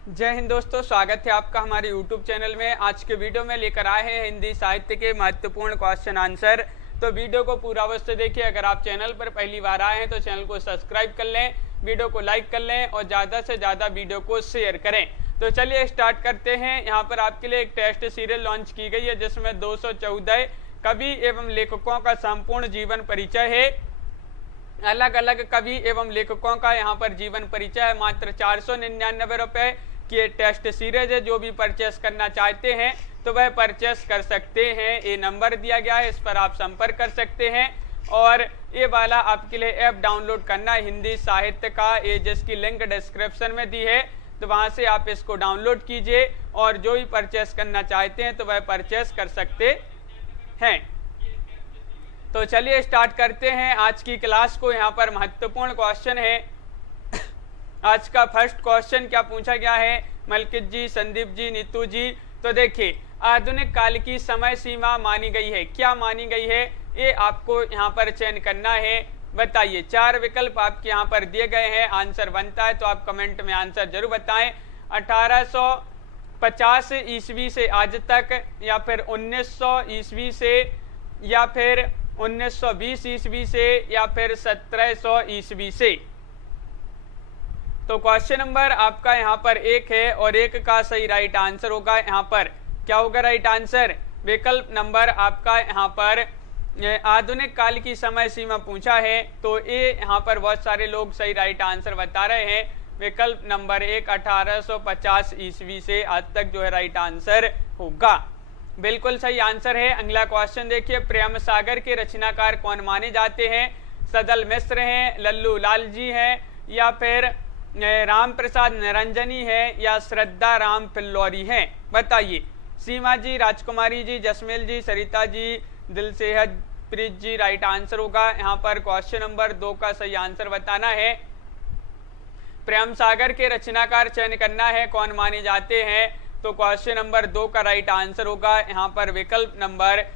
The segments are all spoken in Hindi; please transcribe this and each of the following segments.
जय हिंद दोस्तों, स्वागत है आपका हमारे YouTube चैनल में। आज के वीडियो में लेकर आए हैं हिंदी साहित्य के महत्वपूर्ण क्वेश्चन आंसर। तो वीडियो को पूरा अवश्य देखिए। अगर आप चैनल पर पहली बार आए हैं तो चैनल को सब्सक्राइब कर लें, वीडियो को लाइक कर लें और ज़्यादा से ज़्यादा वीडियो को शेयर करें। तो चलिए स्टार्ट करते हैं। यहाँ पर आपके लिए एक टेस्ट सीरीज लॉन्च की गई है जिसमें 214 कवि एवं लेखकों का संपूर्ण जीवन परिचय है। अलग अलग कवि एवं लेखकों का यहाँ पर जीवन परिचय है। मात्र 499 रुपये की ये टेस्ट सीरीज है। जो भी परचेस करना चाहते हैं तो वह परचेस कर सकते हैं। ये नंबर दिया गया है, इस पर आप संपर्क कर सकते हैं। और ये वाला आपके लिए ऐप डाउनलोड करना है हिंदी साहित्य का, ये जिसकी लिंक डिस्क्रिप्शन में दी है, तो वहाँ से आप इसको डाउनलोड कीजिए और जो भी परचेस करना चाहते हैं तो वह परचेस कर सकते हैं। तो चलिए स्टार्ट करते हैं आज की क्लास को। यहाँ पर महत्वपूर्ण क्वेश्चन है। आज का फर्स्ट क्वेश्चन क्या पूछा गया है? मलकित जी, संदीप जी, नीतू जी। तो देखिए, आधुनिक काल की समय सीमा मानी गई है। क्या मानी गई है ये आपको यहाँ पर चयन करना है। बताइए, 4 विकल्प आपके यहाँ पर दिए गए हैं। आंसर बनता है तो आप कमेंट में आंसर जरूर बताएं। 1850 ईस्वी से आज तक, या फिर 1900 ईस्वी से, या फिर 1920 ईस्वी से, या फिर 1700 ईस्वी से। तो क्वेश्चन नंबर आपका यहाँ पर 1 है और 1 का सही राइट आंसर होगा। यहाँ पर क्या होगा राइट आंसर? विकल्प नंबर आपका यहाँ पर आधुनिक काल की समय सीमा पूछा है, तो ये यहाँ पर बहुत सारे लोग सही राइट आंसर बता रहे हैं। विकल्प नंबर 1 1850 ईस्वी से आज तक जो है राइट आंसर होगा। बिल्कुल सही आंसर है। अगला क्वेश्चन देखिए, प्रेम सागर के रचनाकार कौन माने जाते हैं? सदल मिश्र हैं, लल्लू लाल जी हैं, या फिर राम प्रसाद निरंजनी है, या श्रद्धा राम फिल्लौरी हैं। बताइए। सीमा जी, राजकुमारी जी, जसमेल जी, सरिता जी, दिलसेहद प्रीत जी। राइट आंसर होगा यहाँ पर क्वेश्चन नंबर 2 का सही आंसर बताना है। प्रेम सागर के रचनाकार चयन करना है, कौन माने जाते हैं? तो क्वेश्चन नंबर 2 का राइट आंसर होगा यहाँ पर विकल्प नंबर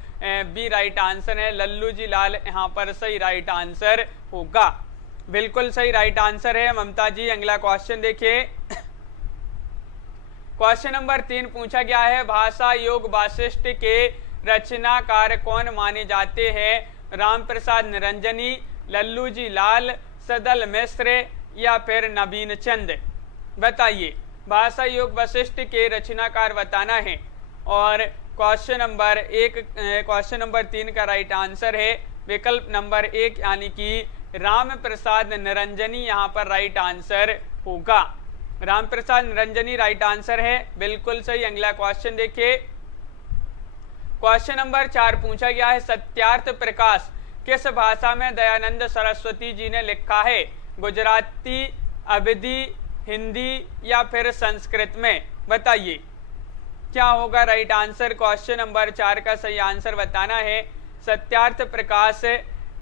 बी राइट आंसर है। लल्लू जी लाल यहाँ पर सही राइट आंसर होगा। बिल्कुल सही राइट आंसर है। ममता जी, अगला क्वेश्चन देखिए। क्वेश्चन नंबर 3 पूछा गया है, भाषा योग वाशिष्ठ के रचनाकार कौन माने जाते हैं? राम प्रसाद निरंजनी, लल्लू जी लाल, सदल मिश्र, या फिर नवीन चंद। बताइए। भाषा योग वशिष्ठ के रचनाकार बताना है। और क्वेश्चन नंबर 3 का राइट आंसर है विकल्प नंबर 1 यानी कि राम प्रसाद निरंजनी यहाँ पर राइट आंसर होगा। राम प्रसाद निरंजनी राइट आंसर है। बिल्कुल सही। अगला क्वेश्चन देखिए। क्वेश्चन नंबर 4 पूछा गया है, सत्यार्थ प्रकाश किस भाषा में दयानंद सरस्वती जी ने लिखा है? गुजराती, अवधी, हिंदी, या फिर संस्कृत में। बताइए क्या होगा राइट आंसर। क्वेश्चन नंबर 4 का सही आंसर बताना है। सत्यार्थ प्रकाश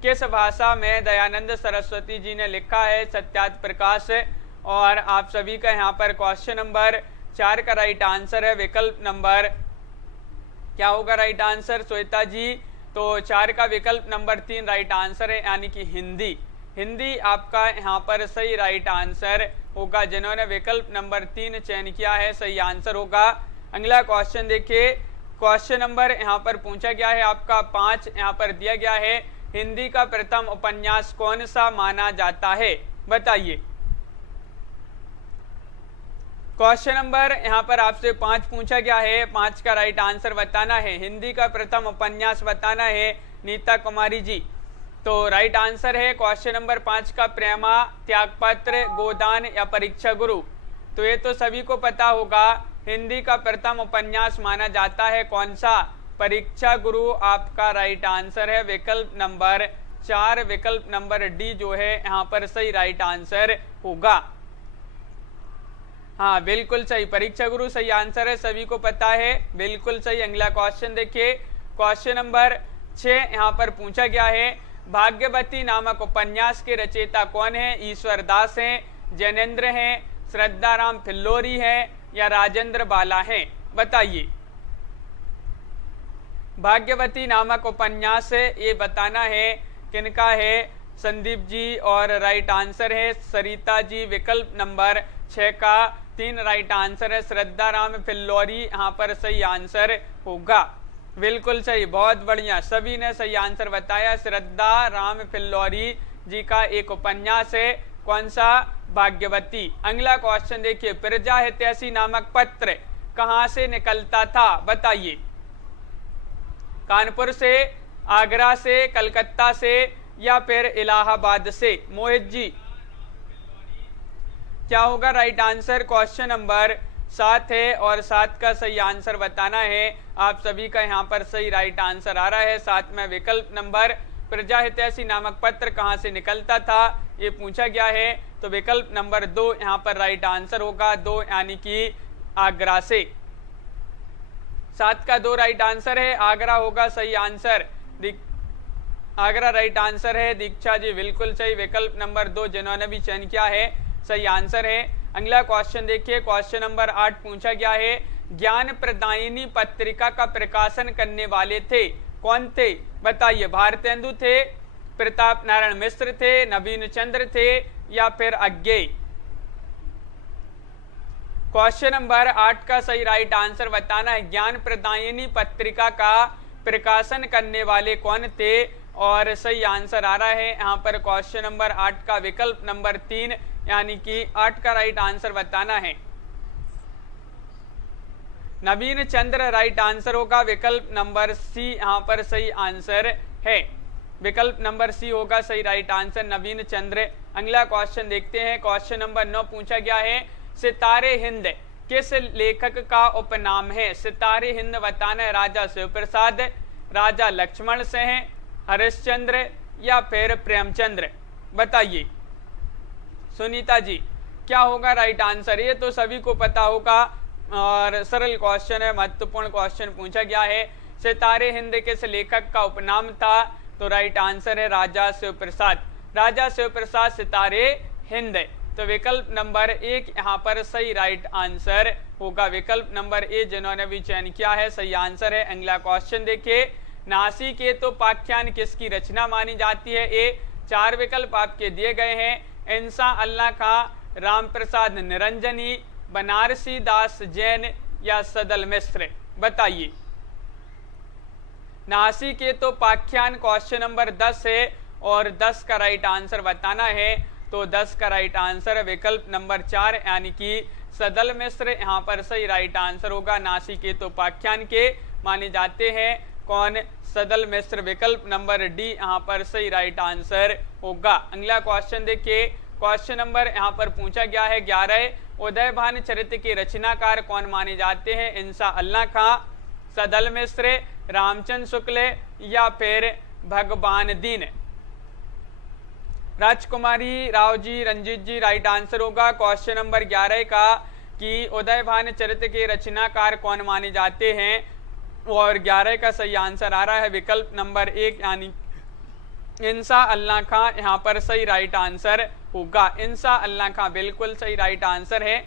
किस भाषा में दयानंद सरस्वती जी ने लिखा है? सत्यार्थ प्रकाश। और आप सभी का यहाँ पर क्वेश्चन नंबर 4 का राइट आंसर है विकल्प नंबर, क्या होगा राइट आंसर श्वेता जी? तो 4 का विकल्प नंबर 3 राइट आंसर है, यानी कि हिंदी। हिंदी आपका यहाँ पर सही राइट आंसर होगा। जिन्होंने विकल्प नंबर 3 चयन किया है सही आंसर होगा। अगला क्वेश्चन देखिए। क्वेश्चन नंबर यहाँ पर पूछा गया है आपका 5, यहाँ पर दिया गया है, हिंदी का प्रथम उपन्यास कौन सा माना जाता है? बताइए। क्वेश्चन नंबर यहाँ पर आपसे 5 पूछा गया है, 5 का राइट आंसर बताना है। हिंदी का प्रथम उपन्यास बताना है नीता कुमारी जी। तो राइट आंसर है क्वेश्चन नंबर 5 का प्रेमा, त्यागपत्र, गोदान, या परीक्षा गुरु। तो ये तो सभी को पता होगा। हिंदी का प्रथम उपन्यास माना जाता है कौन सा? परीक्षा गुरु आपका राइट आंसर है। विकल्प नंबर 4 विकल्प नंबर डी जो है यहाँ पर सही राइट आंसर होगा। हाँ बिल्कुल सही, परीक्षा गुरु सही आंसर है, सभी को पता है। बिल्कुल सही। अगला क्वेश्चन देखिए। क्वेश्चन नंबर 6 यहाँ पर पूछा गया है, भाग्यवती नामक उपन्यास के रचयिता कौन है? ईश्वर दास हैं, जैनेन्द्र हैं, श्रद्धा राम फिल्लौरी हैं, या राजेंद्र बाला हैं। बताइए। भाग्यवती नामक उपन्यास ये बताना है किनका है? संदीप जी, और राइट आंसर है सरिता जी। विकल्प नंबर 6 का 3 राइट आंसर है। श्रद्धा राम फिल्लौरी यहाँ पर सही आंसर होगा। बिल्कुल सही, बहुत बढ़िया, सभी ने सही आंसर बताया। श्रद्धा राम फिल्लौरी जी का एक उपन्यास है, कौन सा? भाग्यवती। अगला क्वेश्चन देखिए, प्रजा हितैषी नामक पत्र कहां से निकलता था? बताइए। कानपुर से, आगरा से, कलकत्ता से या फिर इलाहाबाद से? मोहित जी क्या होगा राइट आंसर? क्वेश्चन नंबर 7 है और 7 का सही आंसर बताना है। आप सभी का यहाँ पर सही राइट आंसर आ रहा है। 7 में विकल्प नंबर प्रजा हितैषी नामक पत्र कहां से निकलता था ये पूछा गया है, तो विकल्प नंबर 2 यहाँ पर राइट आंसर होगा। 2 यानी कि आगरा से। 7 का 2 राइट आंसर है, आगरा होगा सही आंसर। आगरा राइट आंसर है। दीक्षा जी बिल्कुल सही, विकल्प नंबर 2 जिन्होंने भी चयन किया है सही आंसर है। अगला क्वेश्चन देखिए, क्वेश्चन नंबर 8 पूछा गया है, ज्ञान प्रदायिनी पत्रिका का प्रकाशन करने वाले थे, कौन थे? बताइए। भारतेंदु थे, प्रताप नारायण मिश्र थे, नवीन चंद्र थे या फिर अज्ञेय? क्वेश्चन नंबर 8 का सही राइट आंसर बताना है। ज्ञान प्रदायिनी पत्रिका का प्रकाशन करने वाले कौन थे? और सही आंसर आ रहा है यहाँ पर क्वेश्चन नंबर 8 का विकल्प नंबर 3 यानी कि 8 का राइट आंसर बताना है। नवीन चंद्र राइट आंसर होगा। विकल्प नंबर सी यहाँ पर सही आंसर है। विकल्प नंबर सी होगा सही राइट आंसर, नवीन चंद्र। अगला क्वेश्चन देखते हैं, क्वेश्चन नंबर 9 पूछा गया है, सितारे हिंद किस लेखक का उपनाम है? सितारे हिंद बताना है। राजा शिवप्रसाद, राजा लक्ष्मण सिंह, हरिश्चंद्र या फिर प्रेमचंद्र? बताइए। सुनीता जी क्या होगा राइट आंसर? ये तो सभी को पता होगा और सरल क्वेश्चन है, महत्वपूर्ण क्वेश्चन पूछा गया है। सितारे हिंद किस लेखक का उपनाम था? तो राइट आंसर है राजा शिवप्रसाद। राजा शिवप्रसाद सितारे हिंद, तो विकल्प नंबर 1 यहाँ पर सही राइट आंसर होगा। विकल्प नंबर ए जिन्होंने भी चयन किया है सही आंसर है। अगला क्वेश्चन देखिए, नासिकेतोपाख्यान किसकी रचना मानी जाती है? ए 4 विकल्प आपके दिए गए हैं, इंसा अल्लाह खां, राम प्रसाद निरंजनी, बनारसी दास जैन या सदल मिश्र? बताइए। नासिकेतोपाख्यान क्वेश्चन नंबर 10 है और 10 का राइट आंसर बताना है, तो 10 का राइट आंसर विकल्प नंबर 4 यानी कि सदल मिश्र यहाँ पर सही राइट आंसर होगा। नासिकेतोपाख्यान के माने जाते हैं कौन? सदल मिश्र। विकल्प नंबर डी यहाँ पर सही राइट आंसर होगा। अगला क्वेश्चन देखिए, क्वेश्चन नंबर यहाँ पर पूछा गया है 11, उदयभान चरित्र के रचनाकार कौन माने जाते हैं? इंसा अल्लाह खां, सदल मिश्र, रामचंद्र शुक्ल या फिर भगवान दीन? राजकुमारी राव जी, रंजीत जी राइट आंसर होगा क्वेश्चन नंबर 11 का कि उदयभान चरित्र के रचनाकार कौन माने जाते हैं, और 11 का सही आंसर आ रहा है विकल्प नंबर 1 यानी इंसा अल्लाह खां यहाँ पर सही राइट आंसर होगा। इंसा अल्लाह खां बिल्कुल सही राइट आंसर है।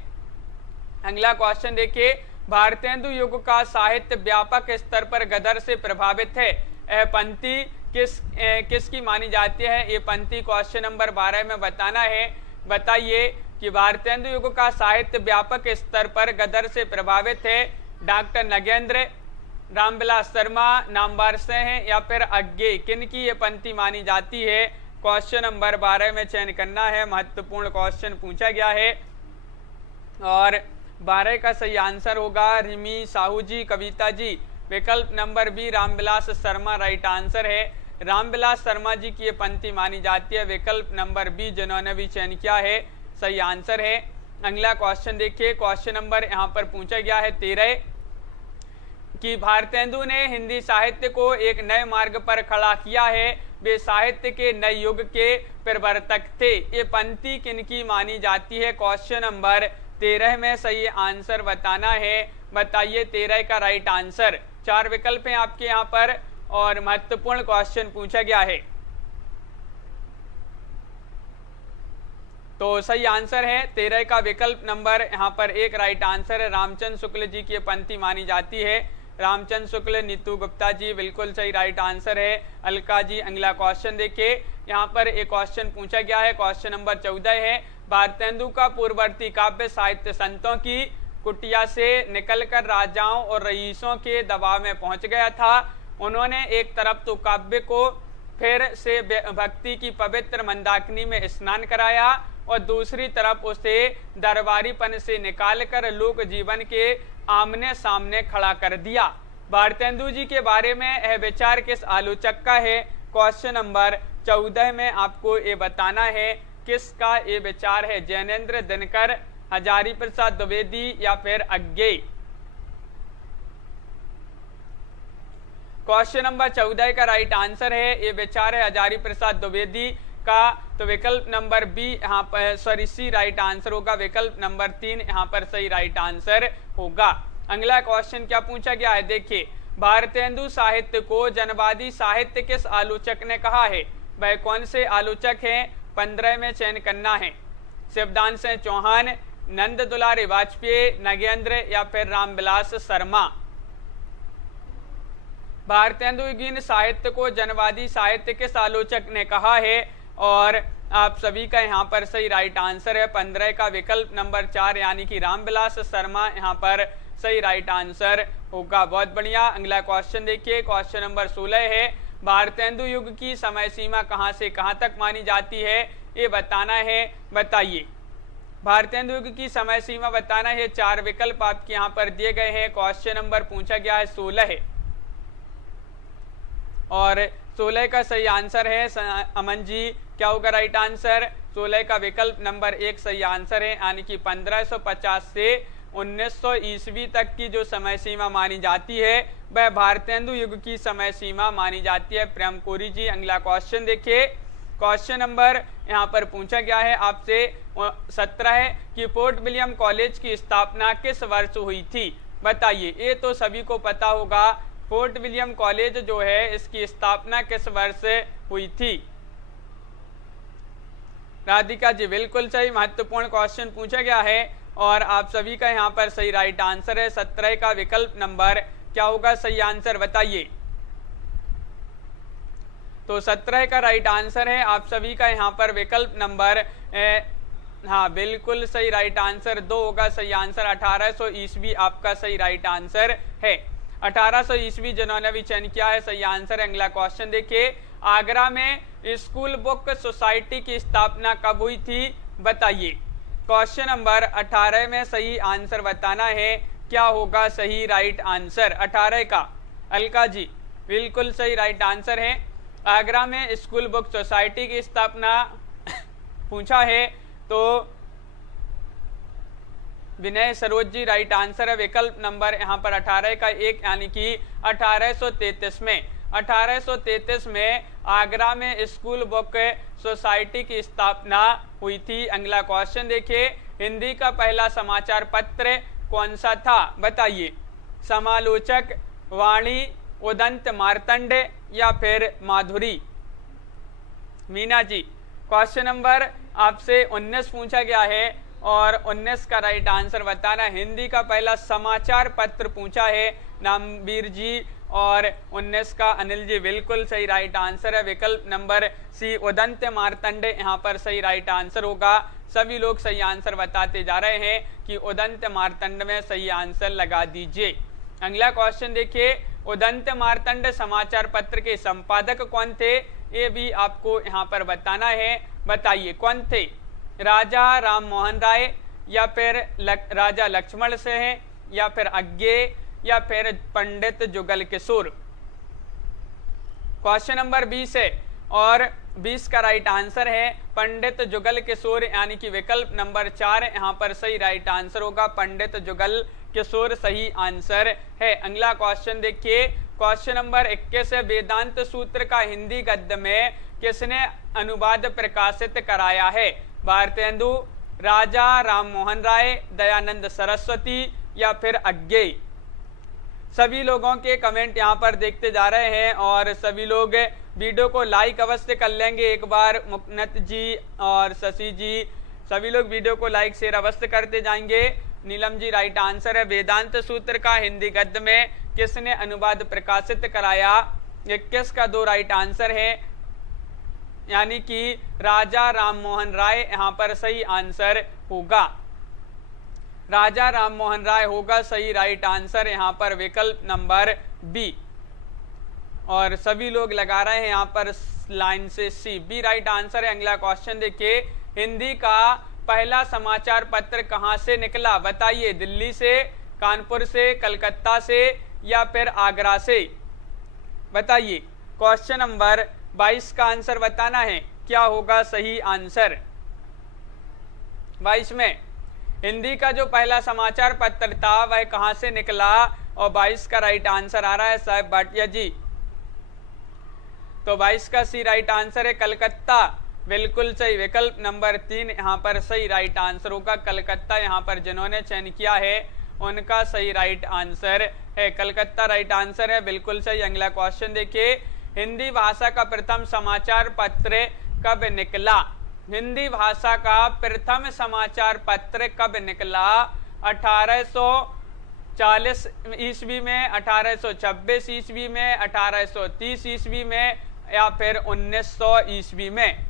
अगला क्वेश्चन देखिए, भारतेंदु युग का साहित्य व्यापक स्तर पर गदर से प्रभावित है, यह पंक्ति किसकी मानी जाती है? ये पंक्ति क्वेश्चन नंबर 12 में बताना है। बताइए कि भारतेंदु युग का साहित्य व्यापक स्तर पर गदर से प्रभावित है। डॉक्टर नगेंद्र, रामविलास शर्मा, नामवर सिंह या फिर अज्ञेय? किनकी ये पंक्ति मानी जाती है? क्वेश्चन नंबर 12 में चयन करना है, महत्वपूर्ण क्वेश्चन पूछा गया है। और 12 का सही आंसर होगा रिमी साहू जी, कविता जी। विकल्प number B Ramvilas Sharma right answer है। रामविलास शर्मा जी की ये पंक्ति मानी जाती है। विकल्प नंबर बी जिन्होंने भी चयन किया है सही आंसर है। अगला क्वेश्चन देखिए, क्वेश्चन नंबर यहाँ पर पूछा गया है 13 कि भारतेंदु ने हिंदी साहित्य को एक नए मार्ग पर खड़ा किया है, वे साहित्य के नए युग के प्रवर्तक थे, ये पंक्ति किनकी मानी जाती है? क्वेश्चन नंबर 13 में सही आंसर बताना है। बताइए 13 का राइट आंसर। 4 विकल्प हैं आपके यहाँ पर और महत्वपूर्ण क्वेश्चन पूछा गया है, तो सही आंसर है 13 का विकल्प नंबर यहाँ पर 1 राइट आंसर है। रामचंद्र शुक्ल जी की पंक्ति मानी जाती है। रामचंद्र शुक्ल, नीतू गुप्ता जी बिल्कुल सही राइट आंसर है। अलका जी, अगला क्वेश्चन देखिए, यहाँ पर एक क्वेश्चन पूछा गया है, क्वेश्चन नंबर 14 है, भारतेंदु का पूर्ववर्ती काव्य साहित्य संतों की कुटिया से निकलकर राजाओं और रईसों के दबाव में पहुंच गया था। उन्होंने एक तरफ तो काव्य को फिर से भक्ति की पवित्र मंदाकिनी में स्नान कराया और दूसरी तरफ उसे दरबारीपन से निकालकर लोक जीवन के आमने सामने खड़ा कर दिया। भारतेंदु जी के बारे में यह विचार किस आलोचक का है? क्वेश्चन नंबर 14 में आपको ये बताना है किसका ये विचार है, जैनेन्द्र दिनकर, हजारी प्रसाद द्विवेदी या फिर अज्ञेय। क्वेश्चन नंबर 14 का राइट आंसर है, ये विचार है हजारी प्रसाद द्विवेदी का, तो विकल्प नंबर बी यहाँ पर सॉरी सी राइट आंसर होगा। विकल्प नंबर 3 यहाँ पर सही राइट आंसर होगा। अगला क्वेश्चन क्या पूछा गया है, देखिए, भारतेंदु साहित्य को जनवादी साहित्य किस आलोचक ने कहा है? वह कौन से आलोचक हैं? 15 में चयन करना है। शिवदान सिंह चौहान, नंद दुलारे वाजपेयी, नगेंद्र या फिर रामविलास शर्मा। भारतेंदु साहित्य को जनवादी साहित्य किस आलोचक ने कहा है? और आप सभी का यहाँ पर सही राइट आंसर है 15 का विकल्प नंबर 4 यानी कि रामविलास शर्मा यहाँ पर सही राइट आंसर होगा। बहुत बढ़िया। अगला क्वेश्चन देखिए, क्वेश्चन नंबर 16 है, भारतेंदु युग की समय सीमा कहां से कहां तक मानी जाती है? ये बताना है, बताइए। भारतेंदु युग की समय सीमा बताना है। 4 विकल्प आपके यहाँ पर दिए गए हैं। क्वेश्चन नंबर पूछा गया है 16 है और 16 का सही आंसर है अमन जी, क्या होगा राइट आंसर? 16 का विकल्प नंबर 1 सही आंसर है, यानी कि 1550 से 1900 ईस्वी तक की जो समय सीमा मानी जाती है वह भारतेंदु युग की समय सीमा मानी जाती है। प्रेम कोरी जी, अगला क्वेश्चन देखिए। क्वेश्चन नंबर यहाँ पर पूछा गया है आपसे 17 है कि फोर्ट विलियम कॉलेज की स्थापना किस वर्ष हुई थी? बताइए। ये तो सभी को पता होगा, फोर्ट विलियम कॉलेज जो है इसकी स्थापना किस वर्ष हुई थी? राधिका जी बिल्कुल सही, महत्वपूर्ण क्वेश्चन पूछा गया है और आप सभी का यहाँ पर सही राइट आंसर है 17 का विकल्प नंबर क्या होगा सही आंसर? बताइए। तो 17 का राइट आंसर है आप सभी का यहाँ पर विकल्प नंबर हाँ बिल्कुल सही राइट आंसर 2 होगा सही आंसर। 1800 ईस्वी आपका सही राइट आंसर है। 1800 ईस्वी जिन्होंने भी चयन किया है सही आंसर। अगला क्वेश्चन देखिए, आगरा में स्कूल बुक सोसाइटी की स्थापना कब हुई थी? बताइए। क्वेश्चन नंबर 18 में सही आंसर बताना है, क्या होगा सही राइट आंसर 18 का? अलका जी बिल्कुल सही राइट आंसर है। आगरा में स्कूल बुक सोसाइटी की स्थापना पूछा है तो विनय सरोज जी राइट आंसर है। विकल्प नंबर यहाँ पर 18 का 1 यानी कि 1833 में 1833 में आगरा में स्कूल बुक सोसाइटी की स्थापना हुई थी। अगला क्वेश्चन देखिए, हिंदी का पहला समाचार पत्र कौन सा था? बताइए। समालोचक, वाणी, उदंत मार्तंड या फिर माधुरी? मीना जी, क्वेश्चन नंबर आपसे 19 पूछा गया है और 19 का राइट आंसर बताना। हिंदी का पहला समाचार पत्र पूछा है नामवीर जी और 19 का अनिल जी बिल्कुल सही राइट आंसर है। विकल्प नंबर सी उदंत मार्तंड यहाँ पर सही राइट आंसर होगा। सभी लोग सही आंसर बताते जा रहे हैं कि उदंत मार्तंड में सही आंसर लगा दीजिए। अगला क्वेश्चन देखिए, उदंत मार्तंड समाचार पत्र के संपादक कौन थे? ये भी आपको यहाँ पर बताना है। बताइए कौन थे? राजा राम मोहन राय या फिर राजा लक्ष्मण सिंह या फिर अज्ञेय या फिर पंडित जुगल किशोर? क्वेश्चन नंबर 20 है और 20 का राइट आंसर है पंडित जुगल किशोर यानी कि विकल्प नंबर 4 यहाँ पर सही राइट आंसर होगा। पंडित जुगल किशोर सही आंसर है। अगला क्वेश्चन देखिए, क्वेश्चन नंबर 21 है, वेदांत सूत्र का हिंदी गद्य में किसने अनुवाद प्रकाशित कराया है? भारतेंदु, राजा राम मोहन राय, दयानंद सरस्वती या फिर अज्ञेय? सभी लोगों के कमेंट यहाँ पर देखते जा रहे हैं और सभी लोग वीडियो को लाइक अवश्य कर लेंगे एक बार। मुकनत जी और शशि जी सभी लोग वीडियो को लाइक शेयर अवश्य करते जाएंगे। नीलम जी राइट आंसर है, वेदांत सूत्र का हिंदी गद्य में किसने अनुवाद प्रकाशित कराया? 21 का 2 राइट आंसर है। यानी कि राजा राममोहन राय यहाँ पर सही आंसर होगा। राजा राममोहन राय होगा सही राइट आंसर यहाँ पर विकल्प नंबर बी। और सभी लोग लगा रहे हैं यहाँ पर लाइन से सी, बी राइट आंसर है। अगला क्वेश्चन देखिए, हिंदी का पहला समाचार पत्र कहाँ से निकला? बताइए, दिल्ली से, कानपुर से, कलकत्ता से या फिर आगरा से? बताइए। क्वेश्चन नंबर 22 का आंसर बताना है, क्या होगा सही आंसर? 22 में हिंदी का जो पहला समाचार पत्र था वह कहां से निकला? और 22 का राइट आंसर आ रहा है साहब भाटिया जी। तो 22 का सी राइट आंसर है कलकत्ता, बिल्कुल सही। विकल्प नंबर 3 यहाँ पर सही राइट आंसर होगा। कलकत्ता यहाँ पर जिन्होंने चयन किया है उनका सही राइट आंसर है, कलकत्ता राइट आंसर है, बिल्कुल सही। अगला क्वेश्चन देखिए, हिंदी भाषा का प्रथम समाचार पत्र कब निकला? हिंदी भाषा का प्रथम समाचार पत्र कब निकला? 1840 ईस्वी में, 1826 ईस्वी में, 1830 ईस्वी में या फिर 1900 ईस्वी में?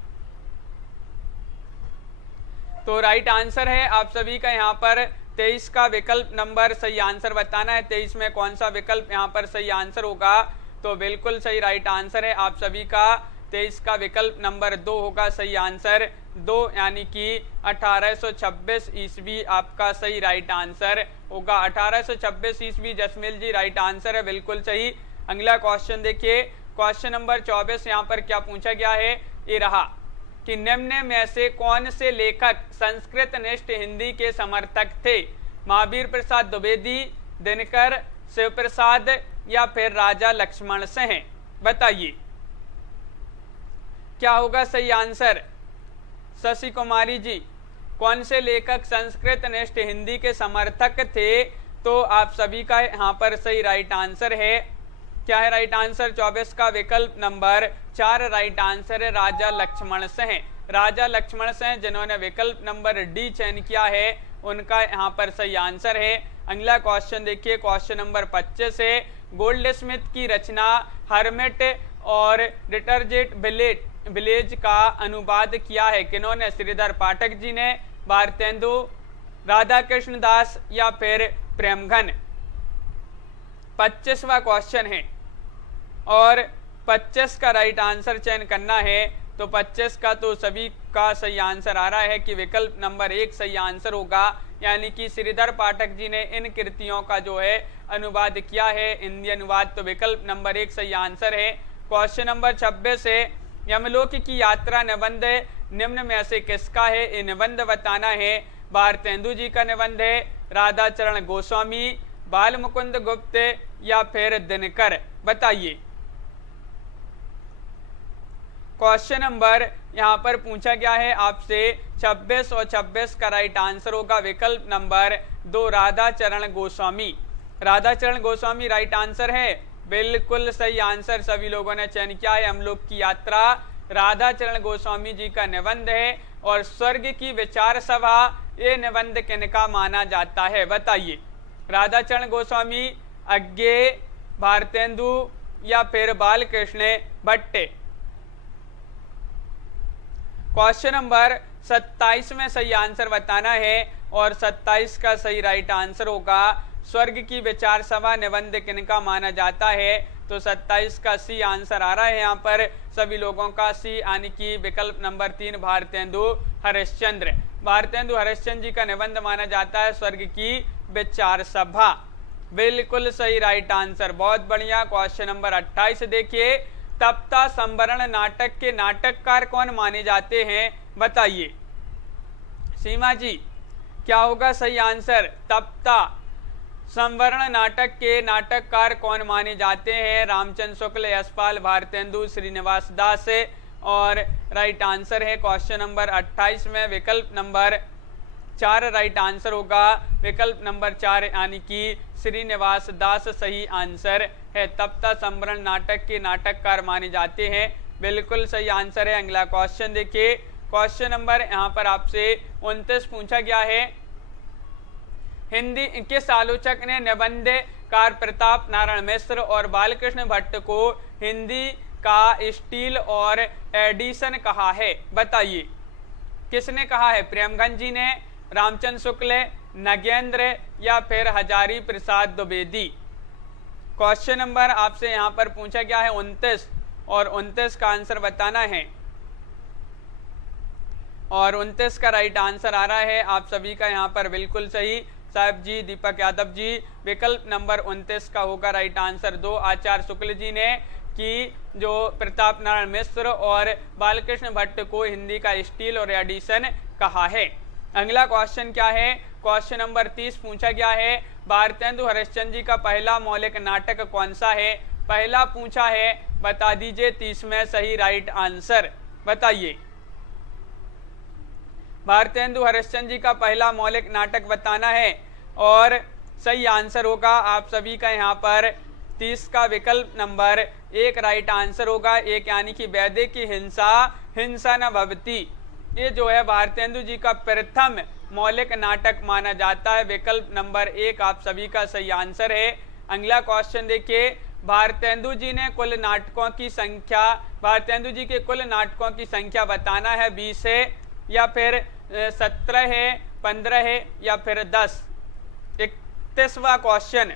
तो राइट आंसर है आप सभी का यहाँ पर 23 का विकल्प नंबर सही आंसर बताना है। 23 में कौन सा विकल्प यहाँ पर सही आंसर होगा? तो बिल्कुल सही राइट आंसर है आप सभी का 23 का विकल्प नंबर 2 होगा सही आंसर 2, यानी कि 1826 ईस्वी आपका सही राइट आंसर होगा। 1826 ईस्वी जसमील जी राइट आंसर है, बिल्कुल सही। अगला क्वेश्चन देखिए, क्वेश्चन नंबर 24 यहाँ पर क्या पूछा गया है? ये रहा कि निम्न में से कौन से लेखक संस्कृत निष्ठ हिंदी के समर्थक थे? महावीर प्रसाद द्विवेदी, दिनकर, शिव प्रसाद या फिर राजा लक्ष्मण सिंह? बताइए क्या होगा सही आंसर? शशि कुमारी जी, कौन से लेखक संस्कृत निष्ठ हिंदी के समर्थक थे? तो आप सभी का यहाँ पर सही राइट आंसर है, क्या है राइट आंसर? 24 का विकल्प नंबर 4 राइट आंसर है, राजा लक्ष्मण सिंह। राजा लक्ष्मण सिंह जिन्होंने विकल्प नंबर डी चयन किया है उनका यहाँ पर सही आंसर है। अगला क्वेश्चन देखिए, क्वेश्चन नंबर 25 है, गोल्ड स्मिथ की रचना हर्मिट और डिटर्जेंट विलेज का अनुवाद किया है किन्होंने? श्रीधर पाठक जी ने, भारतेंदु, राधा कृष्ण दास या फिर प्रेमघन? 25वां क्वेश्चन है और 25 का राइट आंसर चयन करना है। तो 25 का तो सभी का सही आंसर आ रहा है कि विकल्प नंबर 1 सही आंसर होगा, यानी कि श्रीधर पाठक जी ने इन कृतियों का जो है अनुवाद किया है, हिंदी अनुवाद। तो विकल्प नंबर 1 सही आंसर है। क्वेश्चन नंबर 26 है, यमलोक की यात्रा निबंध निम्न में से किसका है? ये निबंध बताना है। भारतेंदु जी का निबंध है, राधाचरण गोस्वामी, बाल मुकुंद गुप्त या फिर दिनकर? बताइए। क्वेश्चन नंबर यहाँ पर पूछा गया है आपसे 26 और 26 का राइट आंसर होगा विकल्प number 2 Radhacharan Goswami. Radhacharan Goswami right answer है, बिल्कुल सही आंसर सभी लोगों ने चयन किया है। हम लोग की यात्रा राधाचरण गोस्वामी जी का निबंध है। और स्वर्ग की विचार सभा ये निबंध किनका माना जाता है? बताइए। राधाचरण गोस्वामी, अज्ञेय, भारतेंदु या फिर बालकृष्ण भट्ट? क्वेश्चन नंबर 27 में सही आंसर बताना है और 27 का सही राइट आंसर होगा स्वर्ग की विचार सभा निबंध किनका माना जाता है? तो 27 का सी आंसर आ रहा है यहाँ पर सभी लोगों का सी, यानी कि विकल्प नंबर 3 भारतेंदु हरिश्चंद्र। भारतेंदु हरिश्चंद्र जी का निबंध माना जाता है स्वर्ग की विचार सभा, बिल्कुल सही राइट आंसर, बहुत बढ़िया। क्वेश्चन नंबर 28 देखिए, तप्ता संवरण नाटक के नाटककार कौन माने जाते हैं? बताइए। सीमा जी क्या होगा सही आंसर? तप्ता संवरण नाटक के नाटककार कौन माने जाते हैं? रामचंद्र शुक्ल, यशपाल, भारतेंदु, श्रीनिवास दास? और राइट आंसर है क्वेश्चन नंबर 28 में विकल्प नंबर 4 राइट आंसर होगा, विकल्प नंबर 4 यानी कि श्रीनिवास दास सही आंसर है। तप्ता संवरण नाटक के नाटककार माने जाते हैं, बिल्कुल सही आंसर है। अगला क्वेश्चन देखिए, क्वेश्चन नंबर यहाँ पर आपसे 29 पूछा गया है, हिंदी किस आलोचक ने निबंधकार प्रताप नारायण मिश्र और बालकृष्ण भट्ट को हिंदी का स्टील और एडिशन कहा है? बताइए किसने कहा है? प्रेमगंज जी ने, रामचंद्र शुक्ल, नगेंद्र या फिर हजारी प्रसाद द्विवेदी। क्वेश्चन नंबर आपसे यहाँ पर पूछा गया है 29 और 29 का आंसर बताना है और 29 का राइट आंसर आ रहा है आप सभी का यहाँ पर बिल्कुल सही। साहब जी, दीपक यादव जी, विकल्प नंबर 29 का होगा राइट आंसर 2। आचार्य शुक्ल जी ने कि जो प्रताप नारायण मिश्र और बालकृष्ण भट्ट को हिंदी का स्टील और एडिशन कहा है। अगला क्वेश्चन क्या है? क्वेश्चन नंबर 30 पूछा गया है भारतेंदु हरिश्चंद्र जी का पहला मौलिक नाटक कौन सा है? पहला पूछा है, बता दीजिए 30 में सही राइट आंसर बताइए। भारतेंदु हरिश्चंद्र जी का पहला मौलिक नाटक बताना है और सही आंसर होगा आप सभी का यहाँ पर 30 का विकल्प नंबर 1 राइट आंसर होगा। एक यानी कि वैदे की हिंसा हिंसा न भवती, ये जो है भारतेंदु जी का प्रथम मौलिक नाटक माना जाता है। विकल्प नंबर 1 आप सभी का सही आंसर है। अगला क्वेश्चन देखिए, भारतेंदु जी ने कुल नाटकों की संख्या, भारतेंदु जी के कुल नाटकों की संख्या बताना है। 20 है या फिर 17 है, 15 है या फिर 10। 31वां क्वेश्चन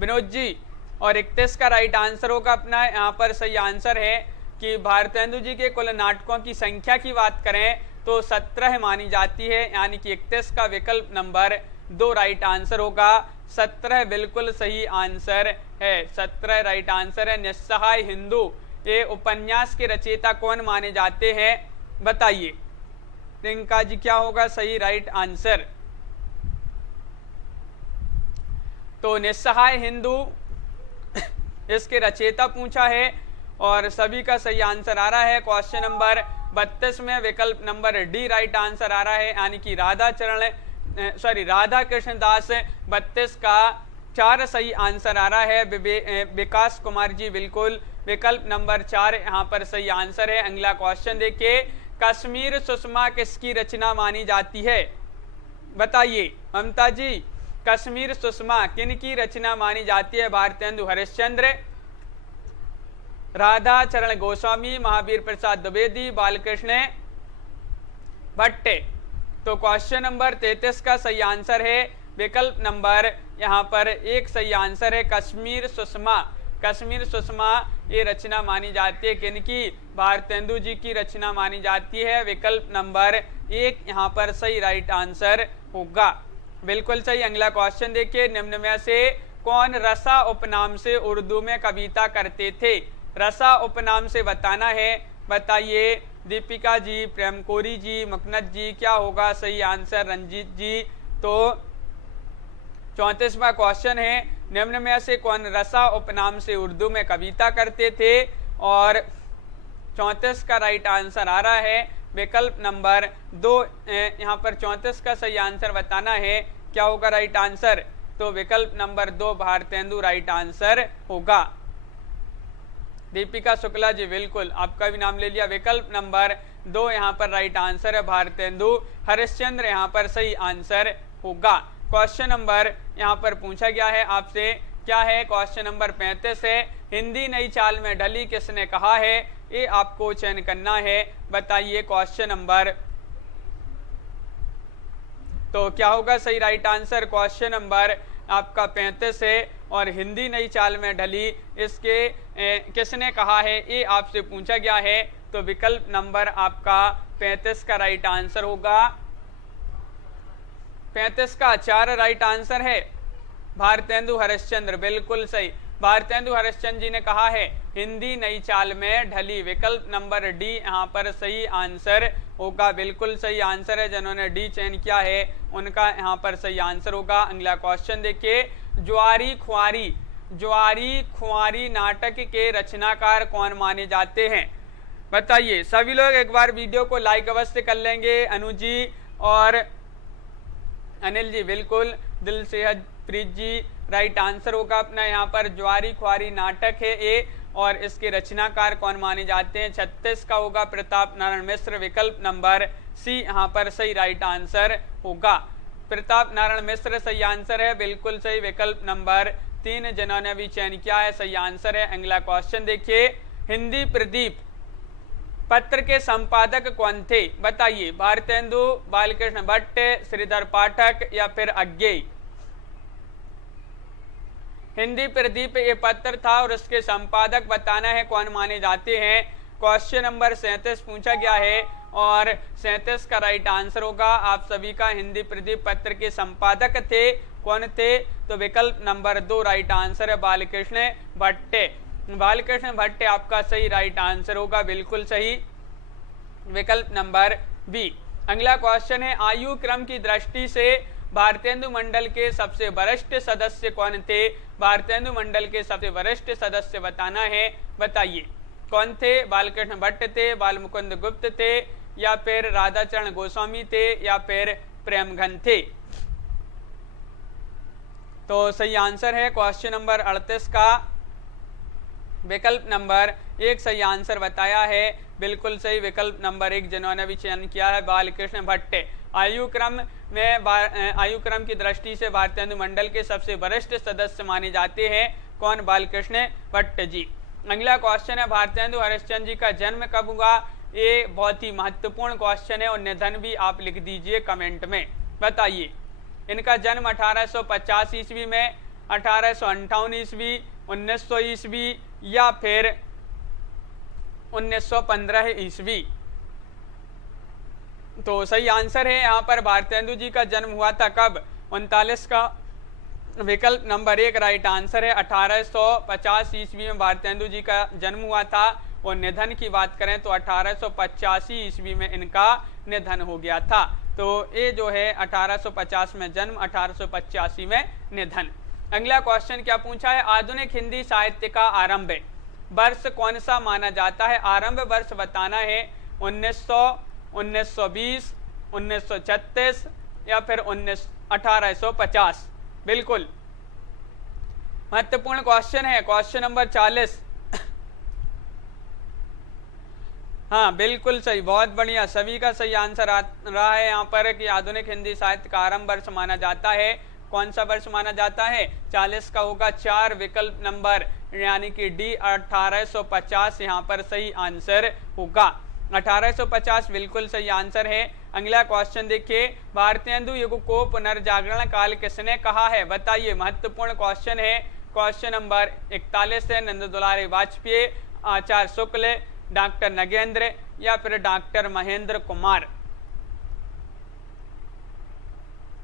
विनोद जी, और 31 का राइट आंसर होगा अपना यहाँ पर सही आंसर है कि भारतेंदु जी के कुल नाटकों की संख्या की बात करें तो 17 मानी जाती है, यानी कि 31 का विकल्प नंबर 2 राइट आंसर होगा। 17 बिल्कुल सही आंसर है, 17 राइट आंसर है। निस्सहाय हिंदू ये उपन्यास के रचयिता कौन माने जाते हैं? बताइए प्रियंका जी, क्या होगा सही राइट आंसर? तो निस्सहाय हिंदू इसके रचयिता पूछा है और सभी का सही आंसर आ रहा है। क्वेश्चन नंबर 32 में विकल्प नंबर डी राइट आंसर आ रहा है, यानी कि राधा कृष्ण दास। 32 का 4 सही आंसर आ रहा है। विकास कुमार जी बिल्कुल विकल्प नंबर 4 यहाँ पर सही आंसर है। अगला क्वेश्चन देखिए, कश्मीर सुषमा किसकी रचना मानी जाती है? बताइए ममता जी, कश्मीर सुषमा किन की रचना मानी जाती है? भारतेंदु हरिश्चंद्र, राधा चरण गोस्वामी, महावीर प्रसाद द्विवेदी, बालकृष्ण भट्ट। तो क्वेश्चन नंबर 33 का सही आंसर है विकल्प नंबर यहाँ पर 1 सही आंसर है, कश्मीर सुषमा। कश्मीर सुषमा ये रचना मानी जाती है किनकी? भारतेंदु जी की रचना मानी जाती है। विकल्प नंबर 1 यहाँ पर सही राइट आंसर होगा, बिल्कुल सही। अगला क्वेश्चन देखिए, निम्न में से कौन रसा उपनाम से उर्दू में कविता करते थे? रसा उपनाम से बताना है, बताइए दीपिका जी, प्रेमकोरी जी, मकनत जी, क्या होगा सही आंसर? रंजीत जी। तो 34वां क्वेश्चन है, निम्न में से कौन रसा उपनाम से उर्दू में कविता करते थे? और 34 का राइट आंसर आ रहा है विकल्प नंबर 2। यहाँ पर 34 का सही आंसर बताना है, क्या होगा राइट आंसर? तो विकल्प नंबर 2 भारतेंदु राइट आंसर होगा। दीपिका शुक्ला जी बिल्कुल, आपका भी नाम ले लिया। विकल्प नंबर 2 यहाँ पर राइट आंसर है, भारतेंदु हरिश्चंद्र यहाँ पर सही आंसर होगा। क्वेश्चन नंबर यहाँ पर पूछा गया है आपसे, क्या है? क्वेश्चन नंबर 35 है, हिंदी नई चाल में ढली किसने कहा है? ये आपको चयन करना है, बताइए क्वेश्चन नंबर। तो क्या होगा सही राइट आंसर? क्वेश्चन नंबर आपका 35 है और हिंदी नई चाल में ढली इसके किसने कहा है, ये आपसे पूछा गया है। तो विकल्प नंबर आपका 35 का राइट आंसर होगा। 35 का 4 राइट आंसर है, भारतेंदु हरिश्चंद्र, बिल्कुल सही। भारतेंदु हरिश्चंद्र जी ने कहा है हिंदी नई चाल में ढली। विकल्प नंबर डी यहाँ पर सही आंसर होगा, बिल्कुल सही आंसर है। जिन्होंने डी चयन किया है उनका यहाँ पर सही आंसर होगा। अगला क्वेश्चन देखिए, ज्वारी खुआरी नाटक के रचनाकार कौन माने जाते हैं? बताइए सभी लोग एक बार वीडियो को लाइक अवश्य कर लेंगे। अनु जी और अनिल जी बिल्कुल, दिल सेहत प्रीत जी राइट आंसर होगा अपना यहाँ पर। ज्वारी खुआरी नाटक है ये और इसके रचनाकार कौन माने जाते हैं? 36 का होगा प्रताप नारायण मिश्र। विकल्प नंबर सी यहाँ पर सही राइट आंसर होगा, प्रताप नारायण मिश्र सही आंसर है, बिल्कुल सही। विकल्प नंबर 3 जिन्होंने भी चयन किया है, सही आंसर है। अगला क्वेश्चन देखिए, हिंदी प्रदीप पत्र के संपादक कौन थे? बताइए, भारतेंदु, बालकृष्ण भट्ट, श्रीधर पाठक या फिर अज्ञेय। हिंदी प्रदीप ये पत्र था और उसके संपादक बताना है कौन माने जाते हैं। क्वेश्चन नंबर 37 पूछा गया है और 37 का राइट आंसर होगा आप सभी का, हिंदी प्रदीप पत्र के संपादक थे, कौन थे? तो विकल्प नंबर 2 राइट आंसर है, बालकृष्ण भट्ट। बालकृष्ण भट्ट आपका सही राइट आंसर होगा, बिल्कुल सही, विकल्प नंबर बी। अगला क्वेश्चन है, आयु क्रम की दृष्टि से भारतेंदु मंडल के सबसे वरिष्ठ सदस्य कौन थे? भारतेंदु मंडल के सबसे वरिष्ठ सदस्य बताना है, बताइए कौन थे? बालकृष्ण भट्ट थे, बालमुकुंद गुप्त थे या फिर राधाचरण गोस्वामी थे या फिर प्रेमघन थे। तो सही आंसर है क्वेश्चन नंबर 38 का विकल्प नंबर 1 सही आंसर बताया है, बिल्कुल सही, विकल्प नंबर 1 जिन्होंने भी चयन किया है, बालकृष्ण भट्ट। आयु क्रम की दृष्टि से भारतेंदु मंडल के सबसे वरिष्ठ सदस्य माने जाते हैं, कौन? बालकृष्ण भट्ट जी। अगला क्वेश्चन है, भारतेंदु हरिश्चंद्र जी का जन्म कब हुआ? ये बहुत ही महत्वपूर्ण क्वेश्चन है और निधन भी आप लिख दीजिए कमेंट में, बताइए इनका जन्म 1850 ईस्वी में, 1858 ईस्वी, 1900 ईस्वी या फिर 1915 ईस्वी। तो सही आंसर है यहाँ पर भारतेंदु जी का जन्म हुआ था कब? 39 का विकल्प नंबर 1 राइट आंसर है, 1850 ईस्वी में भारतेंदु जी का जन्म हुआ था और निधन की बात करें तो 1885 ईस्वी में इनका निधन हो गया था। तो ये जो है 1850 में जन्म, 1885 में निधन। अगला क्वेश्चन क्या पूछा है, आधुनिक हिंदी साहित्य का आरंभ वर्ष कौन सा माना जाता है? आरंभ वर्ष बताना है, 1900, 1920, 1936 या फिर 1850। बिल्कुल महत्वपूर्ण क्वेश्चन है, क्वेश्चन नंबर 40। हाँ बिल्कुल सही, बहुत बढ़िया, सभी का सही आंसर आ रहा है यहाँ पर कि आधुनिक हिंदी साहित्य का आरंभ वर्ष माना जाता है। कौन सा वर्ष माना जाता है? 40 का होगा 4, विकल्प नंबर यानी कि डी 1850 यहाँ पर सही आंसर होगा। 1850 बिल्कुल सही आंसर है। अगला क्वेश्चन देखिए, भारतेंदु युग को पुनर्जागरण काल किसने कहा है? बताइए, महत्वपूर्ण क्वेश्चन है। क्वेश्चन नंबर 41 है, नंद दुलारी वाजपेयी, आचार्य शुक्ल, डॉक्टर नगेंद्र या फिर डॉक्टर महेंद्र कुमार।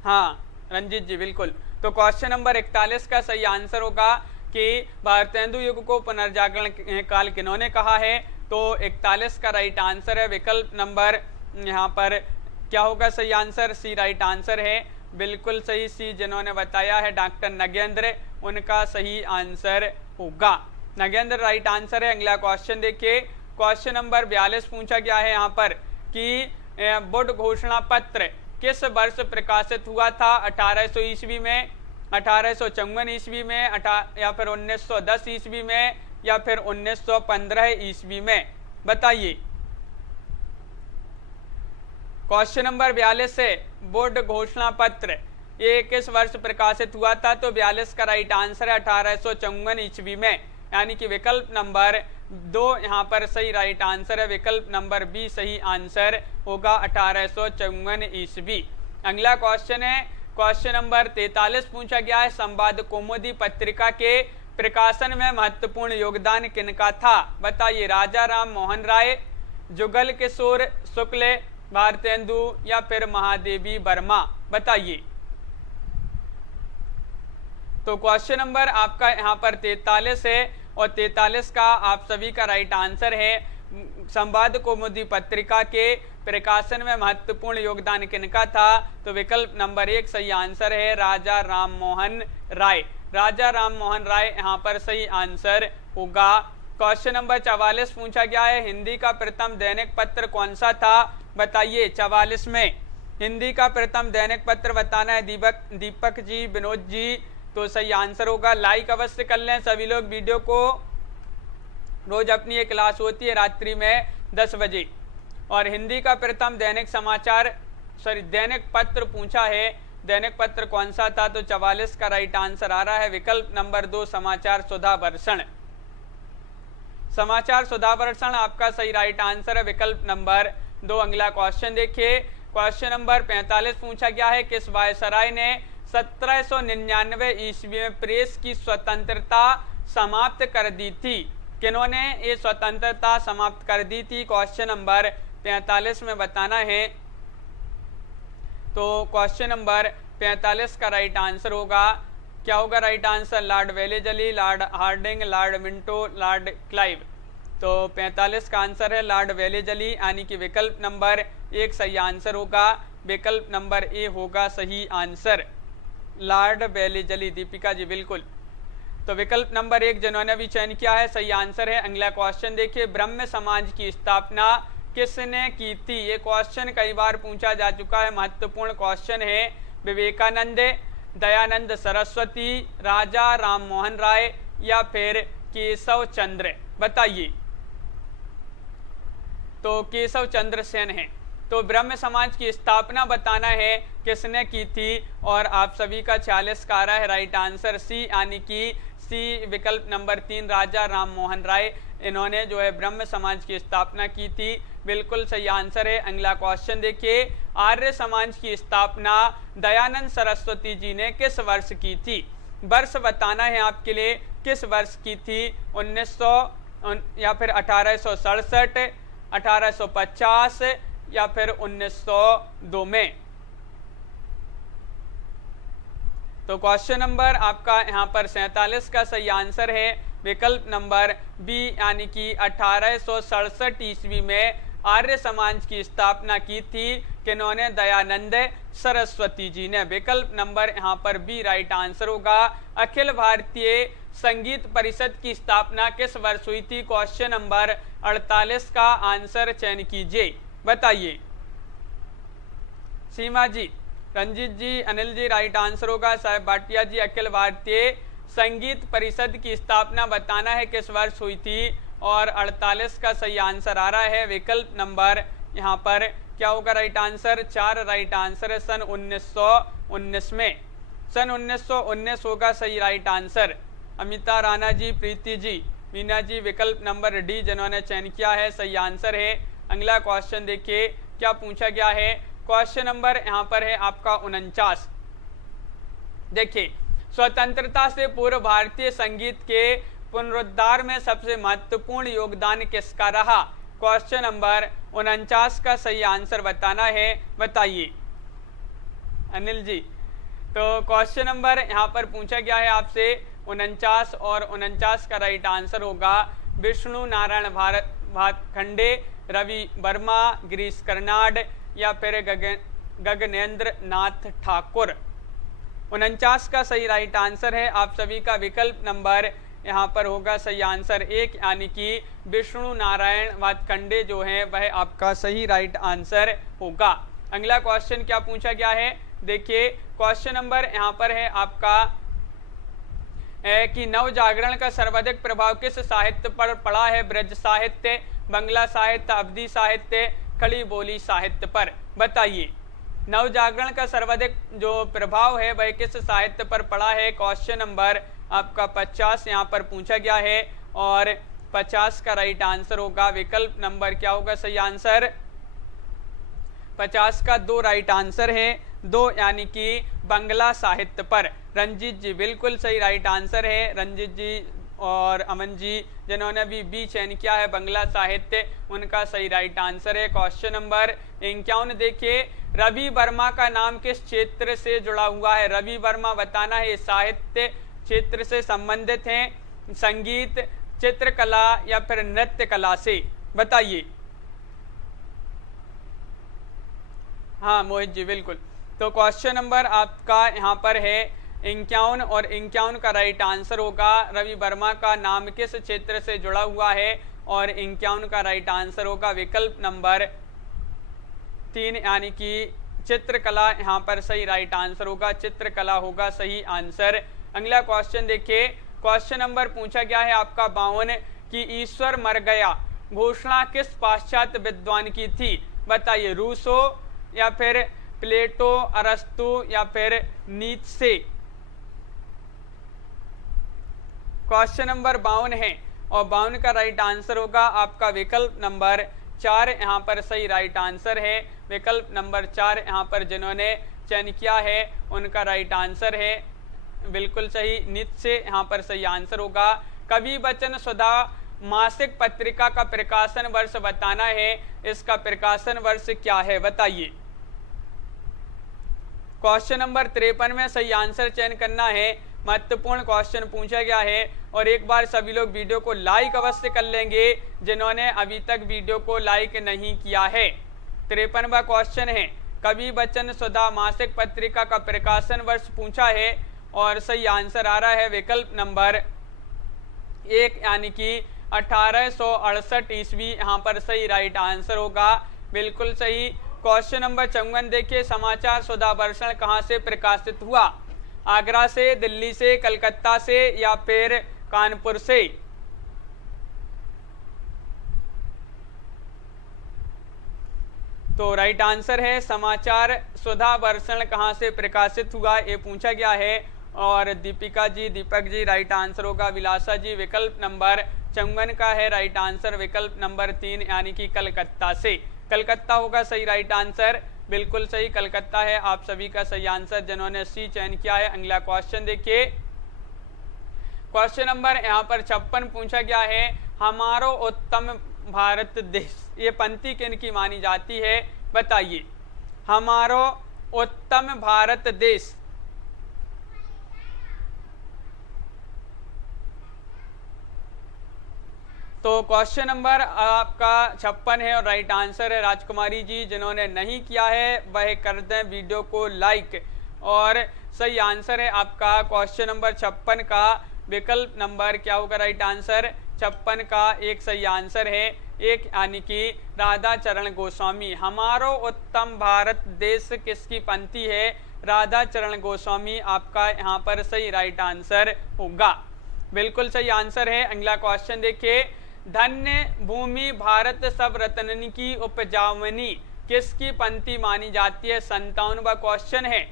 हाँ रंजीत जी बिल्कुल, तो क्वेश्चन नंबर 41 का सही आंसर होगा कि भारतेंदु युग को पुनर्जागरण काल किन्होंने कहा है? तो 41 का राइट आंसर है, विकल्प नंबर यहाँ पर क्या होगा सही आंसर? सी राइट आंसर है, बिल्कुल सही, सी जिन्होंने बताया है डॉक्टर नगेंद्र, उनका सही आंसर होगा। नगेंद्र राइट आंसर है। अगला क्वेश्चन देखिए, क्वेश्चन नंबर 42 पूछा गया है यहाँ पर कि वुड घोषणा पत्र किस वर्ष प्रकाशित हुआ था? 1800 ईस्वी में, 1854 ईस्वी में, या फिर 1910 ईस्वी में या फिर 1915 ईस्वी में, बताइए। क्वेश्चन नंबर 42 है, वुड घोषणा पत्र ये किस वर्ष प्रकाशित हुआ था? तो 42 का राइट आंसर है 1854 ईस्वी में, यानी कि विकल्प नंबर 2 यहाँ पर सही राइट आंसर है, विकल्प नंबर बी सही आंसर होगा 1854 ईस्वी। अगला क्वेश्चन है, क्वेश्चन नंबर 43 पूछा गया है, संवाद कौमुदी पत्रिका के प्रकाशन में महत्वपूर्ण योगदान किनका था? बताइए, राजा राम मोहन राय, जुगल किशोर शुक्ल, भारतेंदु या फिर महादेवी वर्मा, बताइए। तो क्वेश्चन नंबर आपका यहाँ पर 43 है और 43 का आप सभी का राइट आंसर है। संवाद कौमुदी पत्रिका के प्रकाशन में महत्वपूर्ण योगदान किनका था? तो विकल्प नंबर 1 सही आंसर है, राजा राम मोहन राय। राजा राम मोहन राय यहाँ पर सही आंसर होगा। क्वेश्चन नंबर 44 पूछा गया है, हिंदी का प्रथम दैनिक पत्र कौन सा था? बताइए। 44 में हिंदी का प्रथम दैनिक पत्र बताना है, दीपक जी, विनोद जी, तो सही आंसर होगा। लाइक अवश्य कर लें सभी लोग वीडियो को। रोज अपनी एक क्लास होती है रात्रि में 10 बजे। और हिंदी का प्रथम दैनिक पत्र पूछा है दैनिक पत्र कौन सा था? तो 44 का राइट आंसर आ रहा है विकल्प नंबर 2 समाचार सुधा वर्षण। समाचार सुधा वर्षण आपका सही राइट आंसर है विकल्प नंबर 2। अगला क्वेश्चन देखिए, क्वेश्चन नंबर 45 पूछा गया है, किस वायसराय ने 1799 ईस्वी में प्रेस की स्वतंत्रता समाप्त कर दी थी? किन्होंने ये स्वतंत्रता समाप्त कर दी थी? क्वेश्चन नंबर 45 में बताना है। तो क्वेश्चन नंबर 45 का राइट आंसर होगा, क्या होगा right answer? Lord Wellesley, Lord Hardinge, Lord Minto, Lord Clive. तो 45 का आंसर है लॉर्ड वेलेजली, यानी कि विकल्प नंबर 1 सही आंसर होगा। विकल्प नंबर ए होगा सही answer, Lord Wellesley. Deepika ji बिल्कुल। तो विकल्प नंबर 1 जिन्होंने भी चयन किया है सही आंसर है। अगला क्वेश्चन देखिए, ब्रह्म समाज की स्थापना किसने की थी? ये क्वेश्चन कई बार पूछा जा चुका है, महत्वपूर्ण क्वेश्चन है। विवेकानंद, दयानंद सरस्वती, राजा राम मोहन राय या फिर केशव चंद्र? बताइए। तो केशव चंद्र सेन है। तो ब्रह्म समाज की स्थापना बताना है किसने की थी, और आप सभी का 46 का आ रहा है राइट आंसर सी, यानी कि सी विकल्प नंबर 3 राजा राम मोहन राय, इन्होंने जो है ब्रह्म समाज की स्थापना की थी। बिल्कुल सही आंसर है। अगला क्वेश्चन देखिए, आर्य समाज की स्थापना दयानंद सरस्वती जी ने किस वर्ष की थी? वर्ष बताना है आपके लिए, किस वर्ष की थी? 1900 या फिर 1867, 1850 या फिर 1902 में? तो क्वेश्चन नंबर आपका यहाँ पर 47 का सही आंसर है विकल्प नंबर बी, यानी कि 1867 ईस्वी में आर्य समाज की स्थापना की थी। किन्होंने? दयानंद सरस्वती जी ने। विकल्प नंबर यहाँ पर बी राइट आंसर होगा। अखिल भारतीय संगीत परिषद की स्थापना किस वर्ष हुई थी? क्वेश्चन नंबर 48 का आंसर चयन कीजिए, बताइए। सीमा जी, रंजीत जी, अनिल जी राइट आंसर होगा। साहेब भाटिया जी, अखिल भारतीय संगीत परिषद की स्थापना बताना है किस वर्ष हुई थी, और 48 का सही आंसर आ रहा है विकल्प नंबर यहाँ पर क्या होगा राइट आंसर? 4 राइट आंसर है सन 1919 में। सन 1919 होगा सही राइट आंसर। अमिता राणा जी, प्रीति जी, मीना जी, विकल्प नंबर डी जिन्होंने चयन किया है सही आंसर है। अगला क्वेश्चन देखिए क्या पूछा गया है। क्वेश्चन नंबर यहाँ पर है आपका 49। देखिए, स्वतंत्रता से पूर्व भारतीय संगीत के पुनरुद्धार में सबसे महत्वपूर्ण योगदान किसका रहा? क्वेश्चन नंबर 49 का सही आंसर बताना है, बताइए। अनिल जी, तो क्वेश्चन नंबर यहाँ पर पूछा गया है आपसे 49, और 49 का राइट आंसर होगा विष्णु नारायण भातखंडे, रवि वर्मा, गिरीश कर्नाड या फिर गगनेंद्र नाथ ठाकुर। 49 का सही राइट आंसर है आप सभी का विकल्प नंबर यहाँ पर होगा सही आंसर 1, यानी कि विष्णु नारायण भातखंडे जो है वह आपका सही राइट आंसर होगा। अगला क्वेश्चन क्या पूछा गया है, देखिए क्वेश्चन नंबर यहाँ पर है आपका कि नव जागरण का सर्वाधिक प्रभाव किस साहित्य पर पड़ा है? ब्रज साहित्य, बंगला साहित्य, अवधी साहित्य, खड़ी बोली साहित्य पर? बताइए। नव जागरण का सर्वाधिक जो प्रभाव है वह किस साहित्य पर पड़ा है? क्वेश्चन नंबर आपका 50 यहाँ पर पूछा गया है, और 50 का राइट आंसर होगा विकल्प नंबर क्या होगा सही आंसर? 50 का 2 राइट आंसर है, 2 यानी कि बंगला साहित्य पर। रंजीत जी बिल्कुल सही राइट आंसर है। रंजीत जी और अमन जी जिन्होंने भी बी चयन किया है बंगला साहित्य, उनका सही राइट आंसर है। क्वेश्चन नंबर 51 देखिए, रवि वर्मा का नाम किस क्षेत्र से जुड़ा हुआ है? रवि वर्मा बताना है, साहित्य क्षेत्र से संबंधित हैं, संगीत, चित्रकला या फिर नृत्य कला से? बताइए। हाँ मोहित जी बिल्कुल। तो क्वेश्चन नंबर आपका यहाँ पर है 51, और 51 का राइट आंसर होगा रवि वर्मा का नाम किस क्षेत्र से जुड़ा हुआ है, और 51 का राइट आंसर होगा विकल्प नंबर 3, यानी कि चित्रकला यहाँ पर सही राइट आंसर होगा, चित्रकला होगा सही आंसर। अगला क्वेश्चन देखिए, क्वेश्चन नंबर पूछा गया है आपका 52 कि ईश्वर मर गया घोषणा किस पाश्चात्य विद्वान की थी? बताइए। रूसो या फिर प्लेटो, अरस्तु या फिर नीत्शे। क्वेश्चन नंबर 52 है और 52 का राइट आंसर होगा आपका विकल्प नंबर 4। यहाँ पर सही राइट आंसर है विकल्प नंबर 4। यहाँ पर जिन्होंने चयन किया है उनका राइट आंसर है बिल्कुल सही, नीत्शे यहाँ पर सही आंसर होगा। कवि वचन सुधा मासिक पत्रिका का प्रकाशन वर्ष बताना है, इसका प्रकाशन वर्ष क्या है बताइए। क्वेश्चन नंबर 53 में सही आंसर चयन करना है। महत्वपूर्ण क्वेश्चन पूछा गया है और एक बार सभी लोग वीडियो को लाइक अवश्य कर लेंगे जिन्होंने अभी तक वीडियो को लाइक नहीं किया है। 53वां क्वेश्चन है, कवि वचन सुधा मासिक पत्रिका का प्रकाशन वर्ष पूछा है और सही आंसर आ रहा है विकल्प नंबर 1 यानी कि 1868 ईस्वी यहाँ पर सही राइट आंसर होगा बिल्कुल सही। क्वेश्चन नंबर 54 देखिए, समाचार सुधा वर्षण कहाँ से प्रकाशित हुआ? आगरा से, दिल्ली से, कलकत्ता से या फिर कानपुर से? तो राइट आंसर है समाचार सुधा वर्षण कहाँ से प्रकाशित हुआ, ये पूछा गया है। और दीपिका जी, दीपक जी राइट आंसर होगा। विलासा जी विकल्प नंबर 54 का है राइट आंसर विकल्प नंबर 3 यानी कि कलकत्ता से। कलकत्ता होगा सही राइट आंसर बिल्कुल सही, कलकत्ता है आप सभी का सही आंसर जिन्होंने सी चयन किया है। अगला क्वेश्चन देखिए, क्वेश्चन नंबर यहाँ पर 56 पूछा गया है, हमारो उत्तम भारत देश, ये पंक्ति किनकी मानी जाती है बताइए। हमारो उत्तम भारत देश, तो क्वेश्चन नंबर आपका 56 है और राइट आंसर है। राजकुमारी जी जिन्होंने नहीं किया है वह कर दें वीडियो को लाइक। और सही आंसर है आपका क्वेश्चन नंबर 56 का विकल्प नंबर क्या होगा राइट आंसर 56 का एक सही आंसर है 1 यानी कि राधा चरण गोस्वामी। हमारो उत्तम भारत देश किसकी पंक्ति है? राधा चरण गोस्वामी आपका यहाँ पर सही राइट आंसर होगा बिल्कुल सही आंसर है। अगला क्वेश्चन देखिए, धन्य भूमि भारत सब रत्न की उपजावनी किसकी पंक्ति मानी जाती है? 57वां क्वेश्चन है।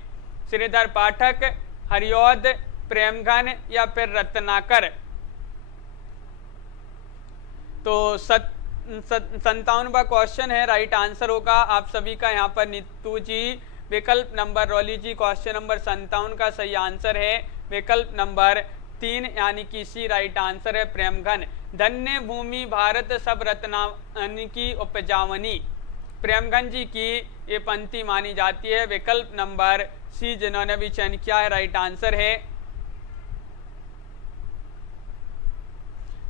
श्रीधर पाठक, हरिऔध, प्रेमघन या फिर रत्नाकर? तो 57वां क्वेश्चन है राइट आंसर होगा आप सभी का यहाँ पर नीतू जी विकल्प नंबर, रौली जी क्वेश्चन नंबर 57 का सही आंसर है विकल्प नंबर 3 यानी कि सी राइट आंसर है प्रेमघन। धन्य भूमि भारत सब रत्न की उपजावनी प्रेमघन जी की ये पंक्ति मानी जाती है विकल्प नंबर सी जिन्होंने भी चयन किया है राइट आंसर है।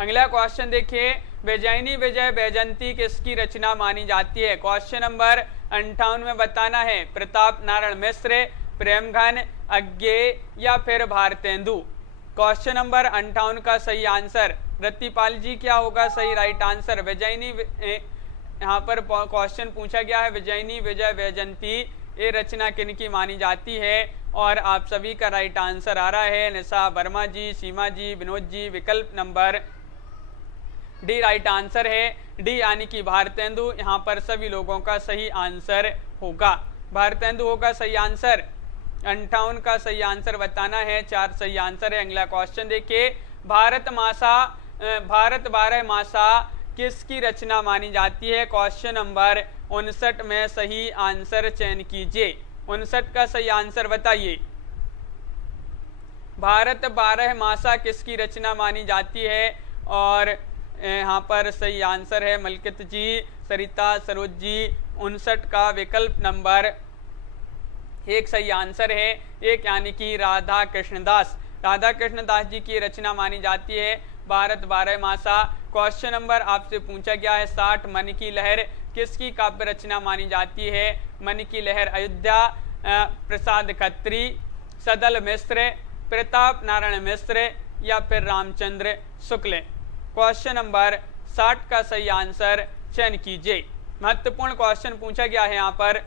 अगला क्वेश्चन देखिए, विजयिनी विजय वैजयंती किसकी रचना मानी जाती है? क्वेश्चन नंबर 58 में बताना है। प्रताप नारायण मिश्र, प्रेमघन, अज्ञेय या फिर भारतेंदु? क्वेश्चन नंबर 58 का सही आंसर रतिपाल जी क्या होगा सही राइट आंसर? विजयिनी, यहाँ पर क्वेश्चन पूछा गया है विजयिनी विजय वैजयंती ये रचना किनकी मानी जाती है? और आप सभी का राइट आंसर आ रहा है निशा वर्मा जी, सीमा जी, विनोद जी विकल्प नंबर डी राइट आंसर है डी यानी कि भारतेंदु। यहाँ पर सभी लोगों का सही आंसर होगा भारतेंदु होगा सही आंसर। 58 का सही आंसर बताना है, 4 सही आंसर है। अगला क्वेश्चन देखिए, भारत 12 मासा किसकी रचना मानी जाती है? क्वेश्चन नंबर 59 में सही आंसर चयन कीजिए। 59 का सही आंसर बताइए। भारत 12 मासा किसकी रचना मानी जाती है? और यहाँ पर सही आंसर है मलकित जी, सरिता, सरोज जी। 59 का विकल्प नंबर 1 सही आंसर है 1 यानी कि राधा कृष्णदास। राधा कृष्णदास जी की रचना मानी जाती है भारत 12 मासा। क्वेश्चन नंबर आपसे पूछा गया है 60 मन की लहर किसकी काव्य रचना मानी जाती है? मन की लहर अयोध्या, प्रसाद खत्री, सदल मिश्र, प्रताप नारायण मिश्र या फिर रामचंद्र शुक्ल? क्वेश्चन नंबर 60 का सही आंसर चयन कीजिए। महत्वपूर्ण क्वेश्चन पूछा गया है यहाँ पर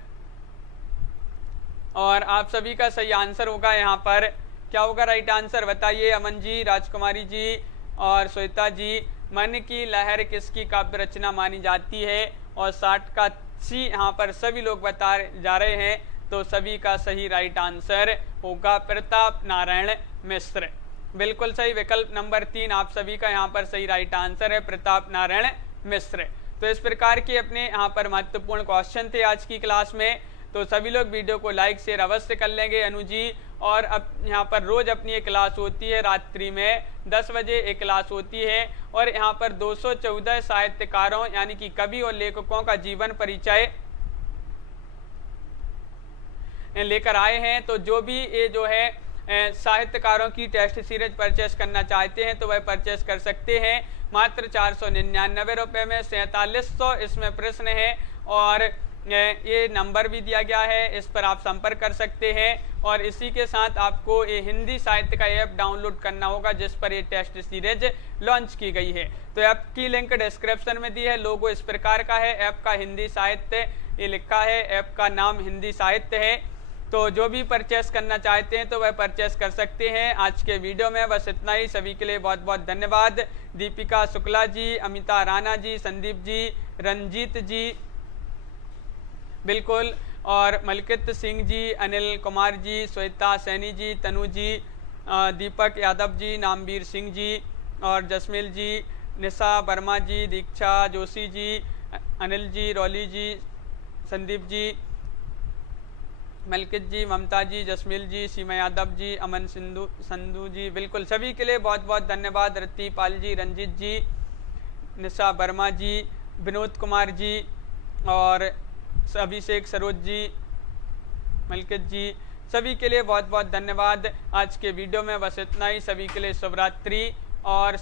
और आप सभी का सही आंसर होगा यहाँ पर क्या होगा राइट आंसर बताइए। अमन जी, राजकुमारी जी और श्वेता जी, मन की लहर किसकी काव्य रचना मानी जाती है? और 60 का सी यहाँ पर सभी लोग बता जा रहे हैं। तो सभी का सही राइट आंसर होगा प्रताप नारायण मिश्र। बिल्कुल सही, विकल्प नंबर 3 आप सभी का यहाँ पर सही राइट आंसर है, प्रताप नारायण मिश्र। तो इस प्रकार के अपने यहाँ पर महत्वपूर्ण क्वेश्चन थे आज की क्लास में। तो सभी लोग वीडियो को लाइक शेयर अवश्य कर लेंगे अनु जी। और अब यहाँ पर रोज अपनी एक क्लास होती है, रात्रि में 10 बजे एक क्लास होती है और यहाँ पर 214 साहित्यकारों यानी कि कवि और लेखकों का जीवन परिचय लेकर आए हैं। तो जो भी ये जो है साहित्यकारों की टेस्ट सीरीज परचेस करना चाहते हैं तो वह परचेस कर सकते हैं मात्र 499 रुपये में। 4700 इसमें प्रश्न है और ये नंबर भी दिया गया है, इस पर आप संपर्क कर सकते हैं। और इसी के साथ आपको ये हिंदी साहित्य का ऐप डाउनलोड करना होगा जिस पर ये टेस्ट सीरीज लॉन्च की गई है। तो ऐप की लिंक डिस्क्रिप्शन में दी है। लोगो इस प्रकार का है, ऐप का हिंदी साहित्य ये लिखा है, ऐप का नाम हिंदी साहित्य है। तो जो भी परचेस करना चाहते हैं तो वह परचेस कर सकते हैं। आज के वीडियो में बस इतना ही। सभी के लिए बहुत बहुत धन्यवाद। दीपिका शुक्ला जी, अमिता राणा जी, संदीप जी, रंजीत जी बिल्कुल, और मलकित सिंह जी, अनिल कुमार जी, श्वेता सैनी जी, तनु जी, दीपक यादव जी, नामवीर सिंह जी और जसमील जी, निशा वर्मा जी, दीक्षा जोशी जी, अनिल जी, रौली जी, संदीप जी, मलकित जी, ममता जी, जसमील जी, सीमा यादव जी, अमन संधू जी बिल्कुल, सभी के लिए बहुत बहुत धन्यवाद। रत्ती पाल जी, रंजीत जी, निशा वर्मा जी, विनोद कुमार जी और अभिषेक सरोज जी, मलकित जी, सभी के लिए बहुत बहुत धन्यवाद। आज के वीडियो में बस इतना ही। सभी के लिए शुभ रात्रि और